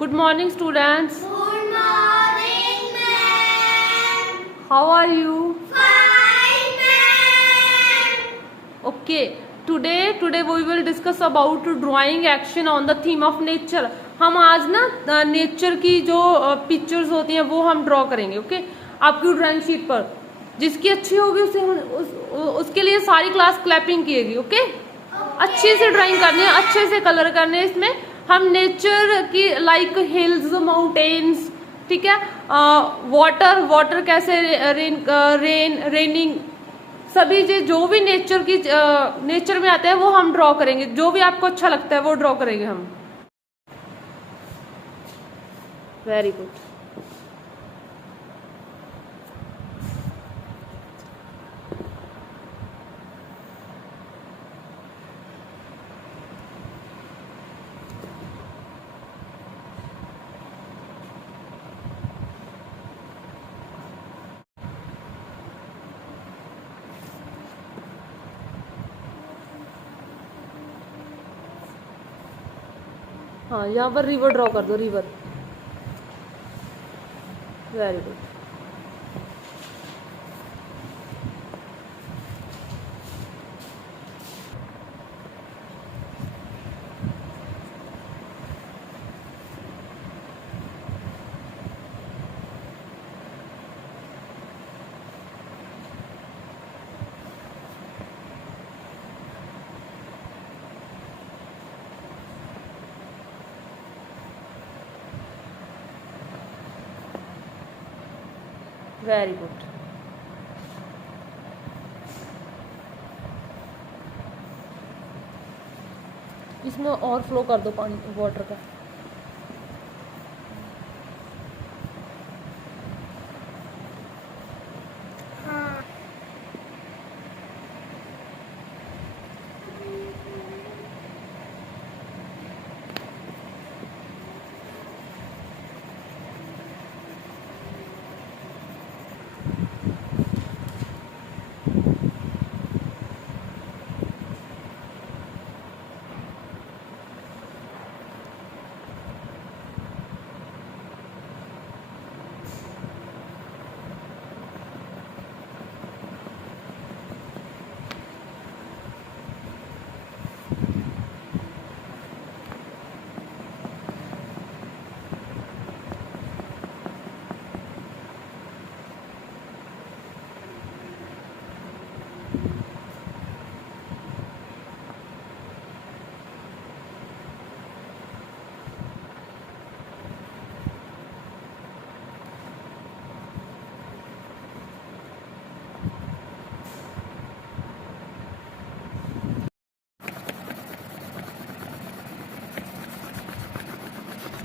Good morning, students. Good morning, ma'am. How are you? Fine, ma'am. Okay. Today we will discuss about drawing action on the theme of nature. हम आज ना नेचर की जो पिक्चर्स होती हैं वो हम ड्रॉ करेंगे. ओके, आपकी ड्राइंग शीट पर. जिसकी अच्छी होगी उसके लिए सारी क्लास क्लैपिंग किएगी. ओके, अच्छे से ड्राइंग करनी है, अच्छे से कलर करने हैं. इसमें हम नेचर की लाइक हिल्स, माउंटेन्स, ठीक है, वाटर कैसे, रेनिंग, सभी जो भी नेचर में आते हैं वो हम ड्रॉ करेंगे. जो भी आपको अच्छा लगता है वो ड्रॉ करेंगे हम. Very good. हाँ, यहाँ पर रिवर ड्रॉ कर दो. River. Very good. Very good. इसमें और फ्लो कर दो पानी, वाटर का. हाँ.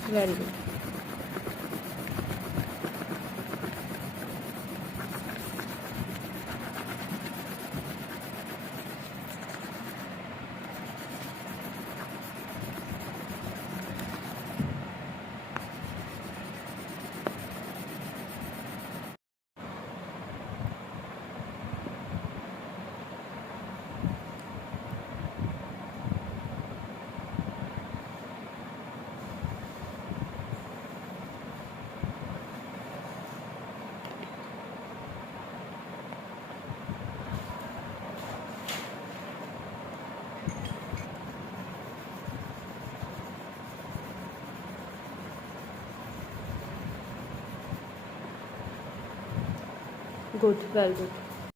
Very good. Good, very good.